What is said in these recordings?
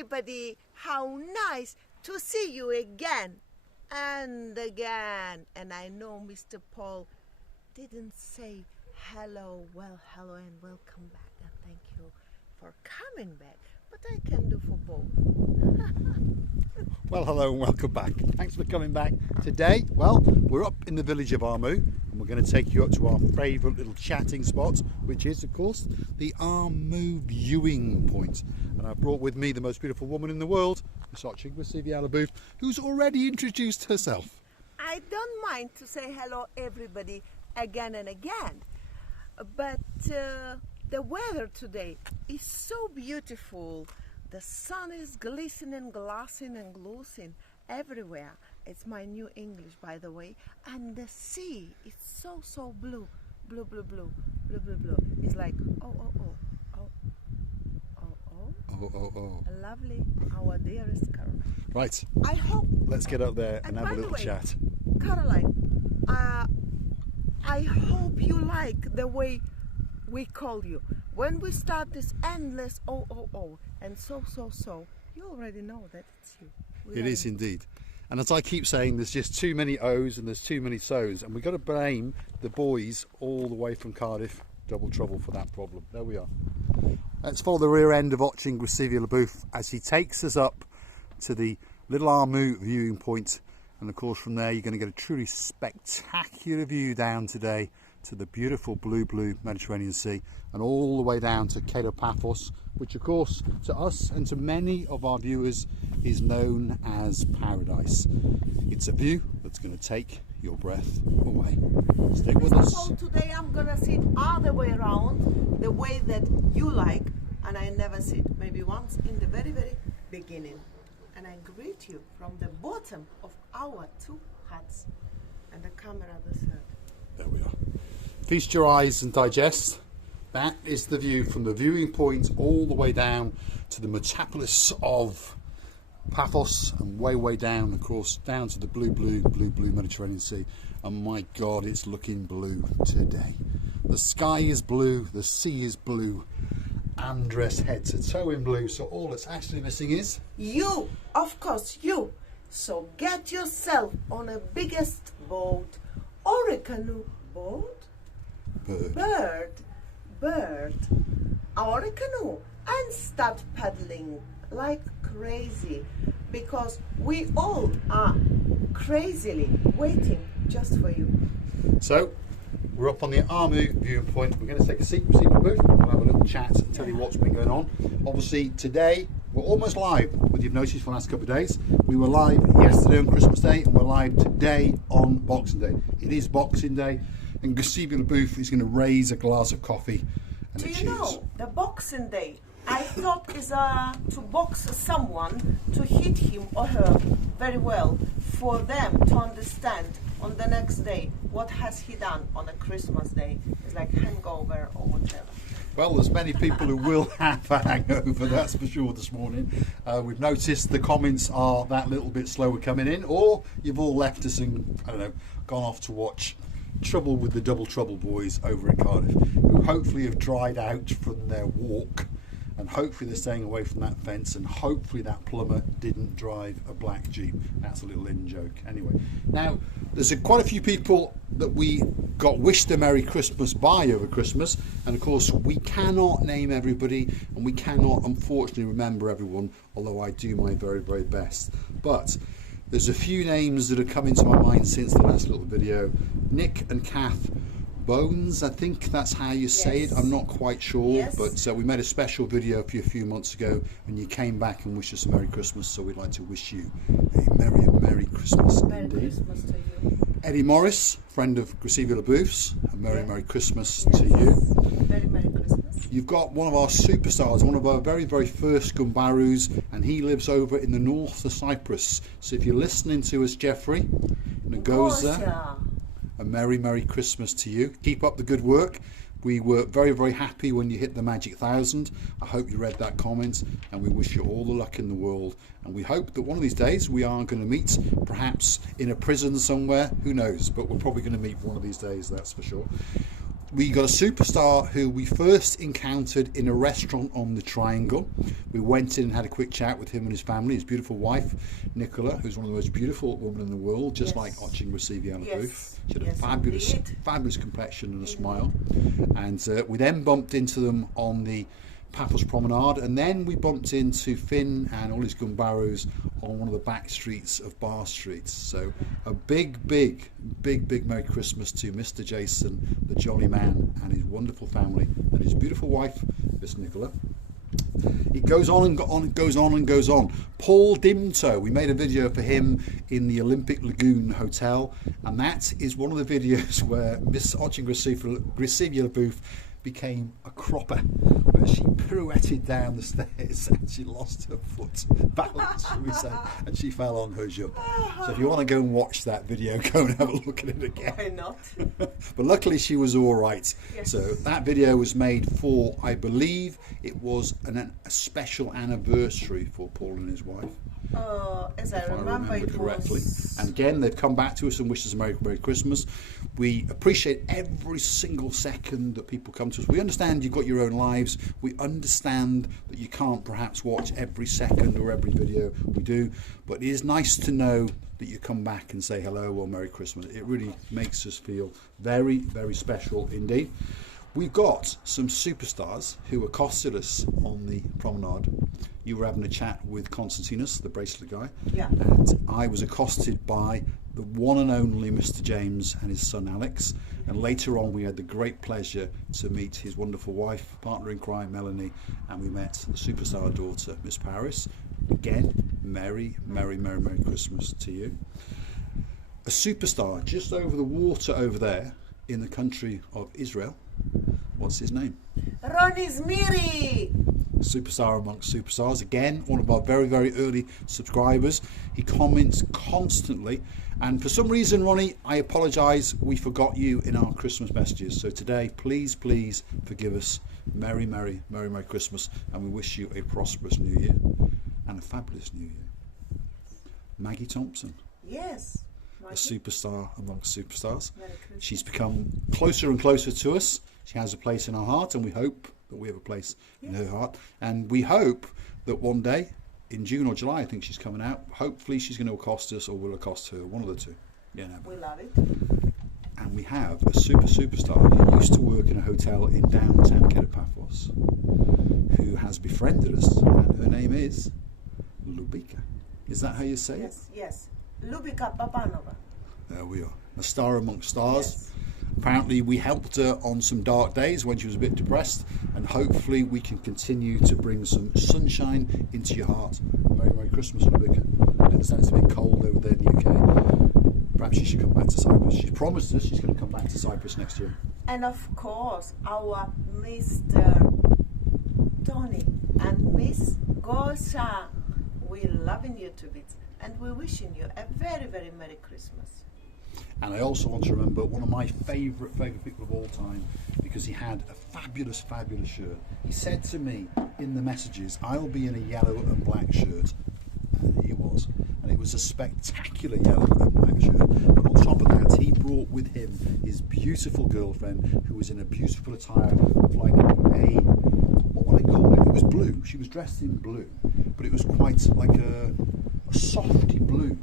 everybody, how nice to see you again and again. And I know Mr. Paul didn't say hello, well, hello and welcome back, and thank you for coming back, but I can do for both. Well, hello and welcome back. Thanks for coming back today. Well, we're up in the village of Armu, and we're going to take you up to our favourite little chatting spot, which is, of course, the Armu viewing point. And I've brought with me the most beautiful woman in the world, Miss Marika, who's already introduced herself. I don't mind to say hello, everybody, again and again, but the weather today is so beautiful. The sun is glistening, glassing and glossing everywhere. It's my new English, by the way. And the sea is so blue. Blue, blue, blue, blue, blue, blue. It's like, oh. Lovely, our dearest Caroline. Right. I hope. Let's get up there and have a little chat. Caroline, I hope you like the way we call you. When we start this endless and so, you already know that it's you. It is indeed. And as I keep saying, there's just too many O's and there's too many so's, and we've got to blame the boys all the way from Cardiff, double trouble for that problem. There we are. Let's follow the rear end of watching Grisivia as he takes us up to the Little Armu viewing point, and of course from there you're going to get a truly spectacular view down today to the beautiful blue Mediterranean Sea, and all the way down to Cape Paphos, which of course to us and to many of our viewers is known as paradise. It's a view that's going to take your breath away. Stick with us. So today I'm going to sit all the way around the way that you like, and I never sit, maybe once in the very beginning. And I greet you from the bottom of our two huts, and the camera the third. There we are. Feast your eyes and digest. That is the view from the viewing point all the way down to the metropolis of Paphos, and way down, of course, down to the blue Mediterranean Sea. And my God, it's looking blue today. The sky is blue, the sea is blue. I'm dressed head to toe in blue, so all that's actually missing is you, of course, you. So get yourself on a biggest boat or a canoe. Boat? Bird, or a canoe, and start paddling like crazy, because we all are crazily waiting just for you. So we're up on the Armu viewing point. We're going to take a seat, receive the booth, we'll have a little chat and tell you what's been going on. Obviously today we're almost live, what you've noticed for the last couple of days. We were live yesterday on Christmas Day, and we're live today on Boxing Day. It is Boxing Day, and Grisivia Booth is going to raise a glass of coffee and Do a cheers. You know, the Boxing Day, I thought is to box someone, to hit him or her very well, for them to understand on the next day what has he done on a Christmas Day. It's like hangover or whatever. Well, there's many people who will have a hangover, that's for sure, this morning. We've noticed the comments are that little bit slower coming in, or you've all left us and, I don't know, gone off to watch Trouble with the Double Trouble boys over in Cardiff, who hopefully have dried out from their walk, and hopefully they're staying away from that fence, and hopefully that plumber didn't drive a black Jeep. That's a little in-joke. Anyway, now there's quite a few people that we got wished a Merry Christmas by over Christmas, and of course we cannot name everybody, and we cannot unfortunately remember everyone, although I do my very best. But there's a few names that have come into my mind since the last little video. Nick and Kath Bones, I think that's how you say it. I'm not quite sure, but we made a special video for you a few months ago, and you came back and wished us a Merry Christmas, so we'd like to wish you a Merry Christmas indeed. Christmas to you. Eddie Morris, friend of Grisivia Booths, a Merry Christmas to you. Very Merry Christmas. You've got one of our superstars, one of our very first Gumbarus, and he lives over in the north of Cyprus. So if you're listening to us, Jeffrey, Nagoza, a Merry Christmas to you. Keep up the good work. We were very happy when you hit the magic 1,000. I hope you read that comment, and we wish you all the luck in the world. And we hope that one of these days we are going to meet, perhaps in a prison somewhere, who knows, but we're probably going to meet one of these days, that's for sure. We got a superstar who we first encountered in a restaurant on the Triangle. We went in and had a quick chat with him and his family, his beautiful wife, Nicola, who's one of the most beautiful women in the world, just like Oching Rasiviana Booth. She had a fabulous complexion and a smile. And we then bumped into them on the Paphos Promenade, and then we bumped into Finn and all his gumbaros on one of the back streets of Bar Street. So a big Merry Christmas to Mr. Jason, the jolly man, and his wonderful family, and his beautiful wife, Miss Nicola. It goes on and goes on and goes on. Paul Dimto, we made a video for him in the Olympic Lagoon Hotel, and that is one of the videos where Miss Oching Grisiviela Booth became a cropper, where she pirouetted down the stairs and she lost her foot balance, shall we say, and she fell on her jump. So if you want to go and watch that video, go and have a look at it again. Why not? But luckily she was all right. Yes. So that video was made for, I believe it was a special anniversary for Paul and his wife. As I remember correctly. And again, they've come back to us and wished us a Merry Christmas. We appreciate every single second that people come to us. We understand you've got your own lives. We understand that you can't perhaps watch every second or every video we do, but it is nice to know that you come back and say hello or Merry Christmas. It really makes us feel very special indeed. We've got some superstars who accosted us on the promenade. You were having a chat with Constantinos, the bracelet guy. Yeah. And I was accosted by the one and only Mr. James and his son Alex. And later on we had the great pleasure to meet his wonderful wife, partner in crime, Melanie. And we met the superstar daughter, Miss Paris. Again, Merry Christmas to you. A superstar just over the water over there in the country of Israel. What's his name? Ronnie Zmiri! Superstar amongst superstars. Again, one of our very early subscribers. He comments constantly. And for some reason, Ronnie, I apologise, we forgot you in our Christmas messages. So today, please forgive us. Merry Christmas. And we wish you a prosperous New Year. And a fabulous New Year. Maggie Thompson. Yes. A superstar amongst superstars. She's become closer and closer to us. She has a place in our heart, and we hope that we have a place in her heart. And we hope that one day, in June or July, I think she's coming out, hopefully she's going to accost us, or we'll accost her, one of the two. Yeah, no. We love it. And we have a superstar who used to work in a hotel in downtown Paphos, who has befriended us, and her name is Lubika. Is that how you say it? Yes. Lubika Papanova. There we are. A star amongst stars. Yes. Apparently we helped her on some dark days when she was a bit depressed, and hopefully we can continue to bring some sunshine into your heart. Merry Christmas, Rebecca. I understand it's a bit cold over there in the UK. Perhaps she should come back to Cyprus. She's promised us she's going to come back to Cyprus next year. And of course, our Mr. Tony and Miss Gosha, we're loving you to bits, and we're wishing you a very Merry Christmas. And I also want to remember one of my favourite people of all time, because he had a fabulous shirt. He said to me in the messages, I'll be in a yellow and black shirt. And he was. And it was a spectacular yellow and black shirt. And on top of that, he brought with him his beautiful girlfriend, who was in a beautiful attire of like what would I call it? It was blue. She was dressed in blue, but it was quite like a softy blue.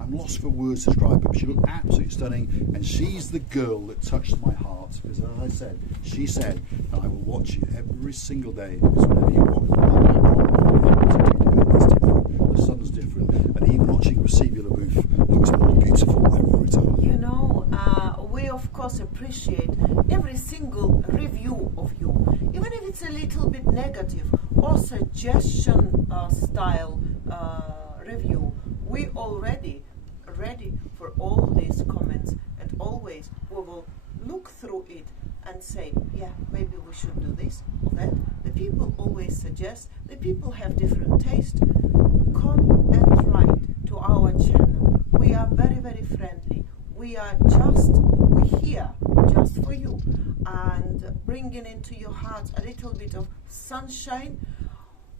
I'm lost for words to describe her, but she looked absolutely stunning, and she's the girl that touched my heart, because as I said, she said, I will watch you every single day, because whenever you walk the sun's different, and even watching Grisiviela Booth looks more beautiful every time. You know, we of course appreciate every single review of you, even if it's a little bit negative or suggestion style review. We already ready for all these comments, and always we will look through it and say, yeah, maybe we should do this or that. The people always suggest, the people have different taste. Come and write to our channel. We are very friendly. We're here just for you, and bringing into your heart a little bit of sunshine.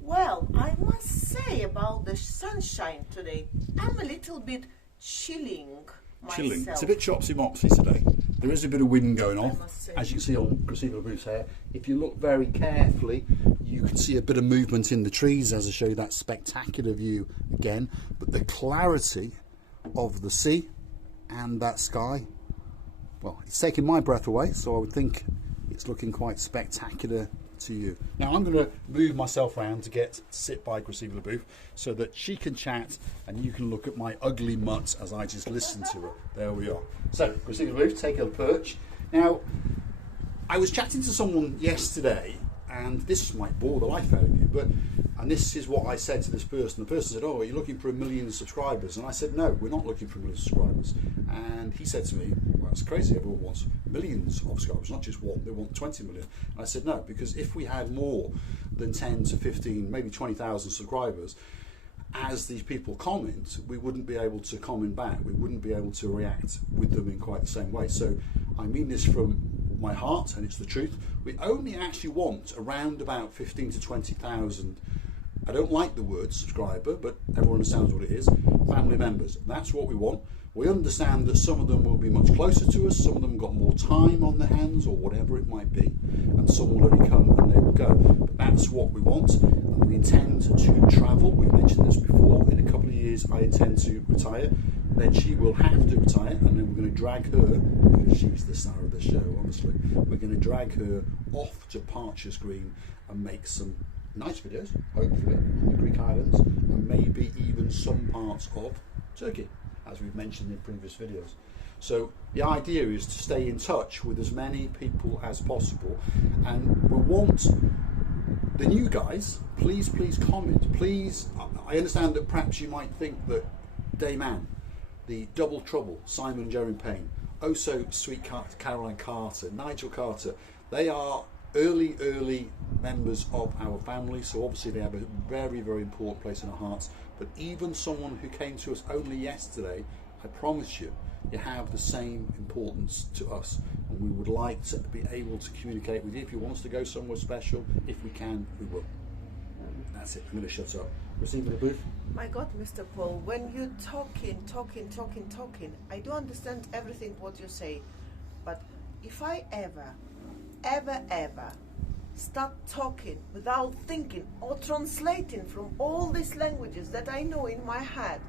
Well, I must say about the sunshine today, I'm a little bit chilling myself. It's a bit chopsy-mopsy today. There is a bit of wind going on, must say. as you can see on Graceful Booth's hair. If you look very carefully, you can see a bit of movement in the trees as I show you that spectacular view again. But the clarity of the sea and that sky, well, it's taking my breath away, so I would think it's looking quite spectacular to you. Now I'm going to move myself around to get to sit by Graceful Booth so that she can chat and you can look at my ugly mutt as I just listen to her. There we are. So Graceful Booth, take a perch. Now I was chatting to someone yesterday, and this might bore the life out of you, and this is what I said to this person. The person said, "Oh, are you looking for 1 million subscribers?" And I said, "No, we're not looking for 1 million subscribers." And he said to me, "Well, that's crazy. Everyone wants millions of subscribers, not just one. They want 20 million." And I said, "No, because if we had more than 10 to 15, maybe 20,000 subscribers, as these people comment, we wouldn't be able to comment back. We wouldn't be able to react with them in quite the same way." So I mean this from my heart, and it's the truth. We only actually want around about 15 to 20,000. I don't like the word subscriber, but everyone understands what it is. Family members. That's what we want. We understand that some of them will be much closer to us, some of them got more time on their hands or whatever it might be, and some will only come and they will go. But that's what we want, and we intend to travel. We've mentioned this before. In a couple of years I intend to retire. Then she will have to retire, and then we're going to drag her, because she's the star of the show, honestly, we're going to drag her off to Partridge Green and make some nice videos, hopefully, on the Greek islands, and maybe even some parts of Turkey, as we've mentioned in previous videos. So the idea is to stay in touch with as many people as possible, and we want the new guys, please comment. Please, I understand that perhaps you might think that Dame Anne, the Double Trouble, Simon and Jeremy Payne, oh so sweet Caroline Carter, Nigel Carter, they are early members of our family, so obviously they have a very important place in our hearts. But even someone who came to us only yesterday, I promise you, you have the same importance to us, and we would like to be able to communicate with you. If you want us to go somewhere special, if we can, we will. That's it. I'm going to shut up. Graceful Booth. My God, Mr. Paul, when you're talking, I do understand everything what you say, but if I ever start talking without thinking or translating from all these languages that I know in my head,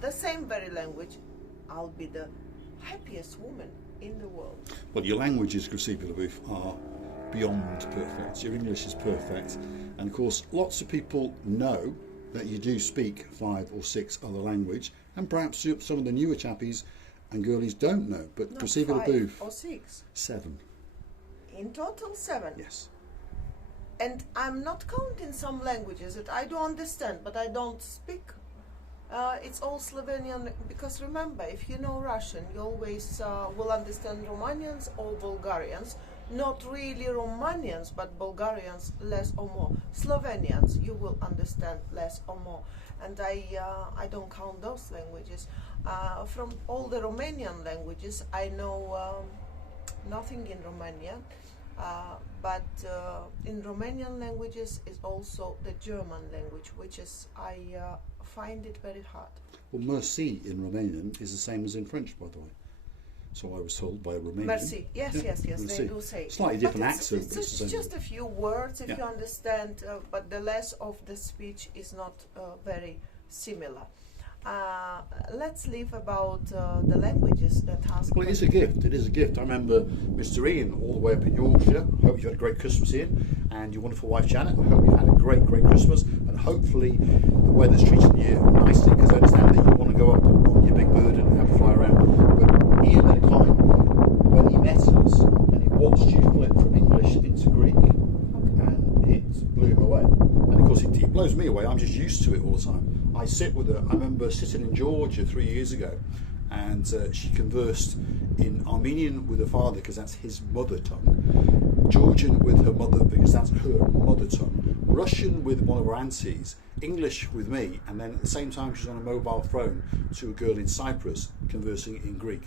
the same very language, I'll be the happiest woman in the world. Well, your languages, Graceful Booth, are beyond perfect. Your English is perfect, and of course lots of people know that you do speak 5 or 6 other language, and perhaps some of the newer chappies and girlies don't know, but Graceful Booth, 5 or 6? 7. In total 7? Yes. And I'm not counting some languages that I do understand, but I don't speak. It's all Slovenian, because remember, if you know Russian, you always will understand Romanians or Bulgarians. Not really Romanians, but Bulgarians less or more. Slovenians you will understand less or more. And I don't count those languages. From all the Romanian languages, I know nothing in Romania. But in Romanian languages is also the German language, which is, I find it very hard. Well, merci in Romanian is the same as in French, by the way. So I was told by a Romanian. Merci, yes, merci. they do say. Slightly different accent. It's just a few words if you understand, but the rest of the speech is not very similar. Let's leave about the languages that has. Well, it is a gift. It is a gift. I remember Mr. Ian all the way up in Yorkshire. I hope you had a great Christmas, Ian, and your wonderful wife Janet. I hope you had a great Christmas, and hopefully the weather's treating you nicely, because I understand that you want to go up on your big bird and have a fly around. But Ian made a comment when he met us, and he watched you flip from English into Greek, and it blew him away. And of course, it blows me away. I'm just used to it all the time. I sit with her. I remember sitting in Georgia 3 years ago, and she conversed in Armenian with her father, because that's his mother tongue, Georgian with her mother, because that's her mother tongue, Russian with one of her aunties, English with me, and then at the same time she's on a mobile phone to a girl in Cyprus conversing in Greek.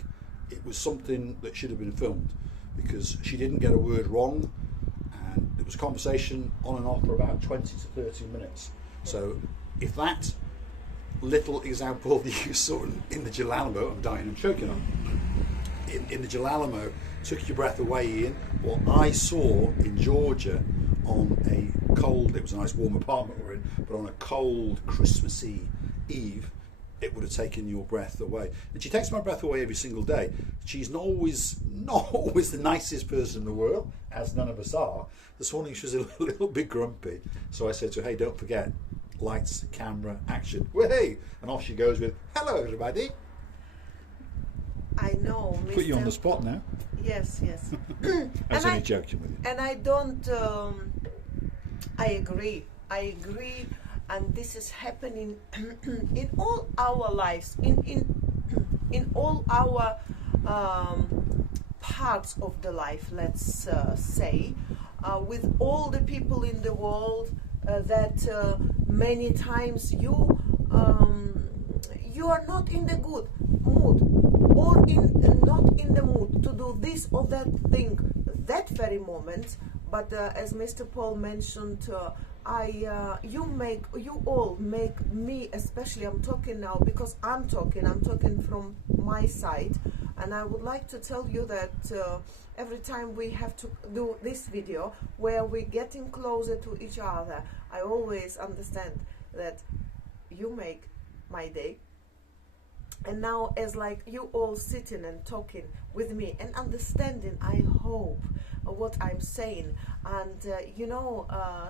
It was something that should have been filmed, because she didn't get a word wrong, and it was a conversation on and off for about 20 to 30 minutes. So if that little example that you saw in the Jalabo, I'm dying, I'm choking on, in the Jalalamo took your breath away, Ian. What I saw in Georgia on a cold, it was a nice warm apartment we're in, but on a cold Christmassy Eve, it would have taken your breath away. And she takes my breath away every single day. She's not always the nicest person in the world, as none of us are. This morning she was a little bit grumpy, so I said to her, hey, don't forget, lights, camera, action. Hey! And off she goes with, hello everybody. I know, Mr. Put you on the spot now. Yes, yes. I was only joking with you. And I don't, I agree, and this is happening in all our lives, in all our parts of the life, let's say, with all the people in the world that many times you are not in the good mood, or not in the mood to do this or that thing that very moment. But as Mr. Paul mentioned, you all make me, especially I'm talking now because I'm talking from my side, and I would like to tell you that every time we have to do this video where we're getting closer to each other, I always understand that you make my day. And now, as like you all sitting and talking with me and understanding, I hope what I'm saying, and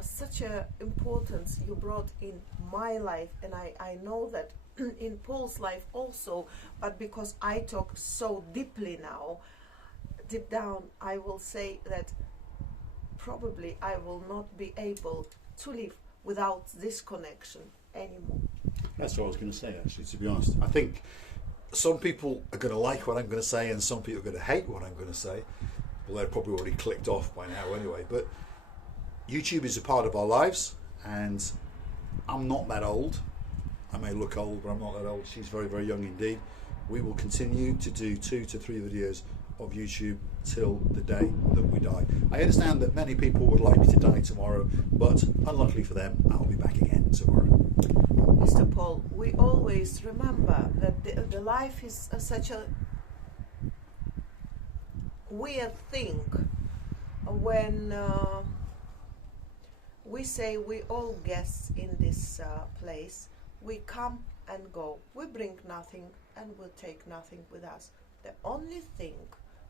such a importance you brought in my life, and I know that in Paul's life also, but because I talk so deeply now, deep down, I will say that probably I will not be able to live without this connection anymore. That's what I was going to say, actually, to be honest. I think some people are going to like what I'm going to say and some people are going to hate what I'm going to say. Well, they're probably already clicked off by now anyway. But YouTube is a part of our lives, and I'm not that old. I may look old, but I'm not that old. She's very, very young indeed. We will continue to do 2 to 3 videos of YouTube till the day that we die. I understand that many people would like me to die tomorrow, but unluckily for them, I'll be back again tomorrow. Mr. Paul, we always remember that the life is such a weird thing when we say we all guests in this place. We come and go. We bring nothing and we take nothing with us. The only thing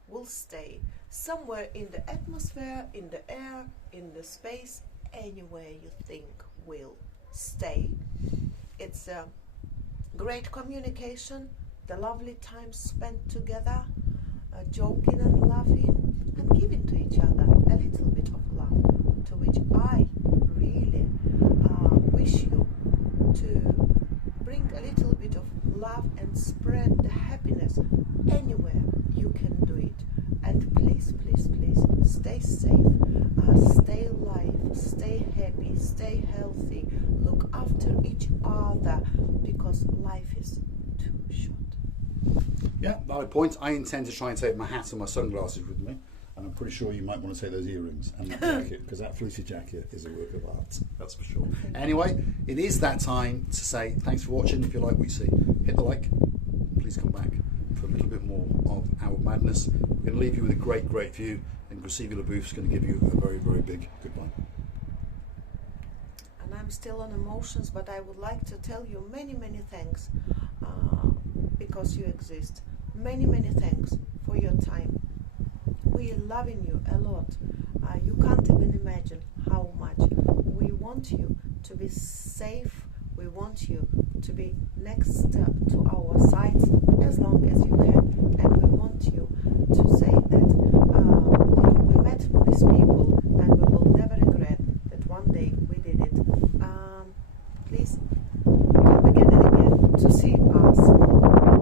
will stay somewhere in the atmosphere, in the air, in the space, anywhere you think will stay. It's a great communication, the lovely time spent together, joking and laughing and giving to each other a little bit of love, to which I really wish you to bring a little bit of love and spread the happiness anywhere you can do it. And please, please, please stay safe, stay alive, stay happy, stay healthy, look after each other, because life is too short. Yeah, valid point. I intend to try and take my hat and my sunglasses with me, and I'm pretty sure you might want to take those earrings and that jacket, because that fleecy jacket is a work of art, that's for sure. Anyway, it is that time to say thanks for watching. If you like what you see, hit the like. Please come back for a little bit more of our madness. We're going to leave you with a great, great view, and Gracevia LaBouffe is going to give you a very, very big goodbye. And I'm still on emotions, but I would like to tell you many, many thanks because you exist. Many, many thanks for your time. We are loving you a lot. You can't even imagine how much. We want you to be safe. We want you to be next to our sides as long as you can, and we want you to say that we met these people and we will never regret that one day we did it. Please come again and again to see us,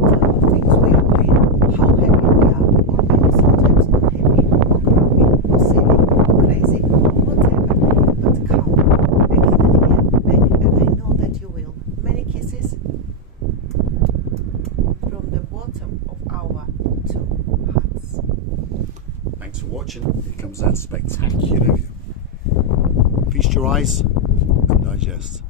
what things we are doing, how happy we are, or maybe sometimes unhappy, or grumpy, or silly, or crazy, or whatever. But come again and again, back, and I know that you will. Many kisses from the bottom of our 2 hearts. Thanks for watching. Here comes that spectacular view. Feast your eyes and digest.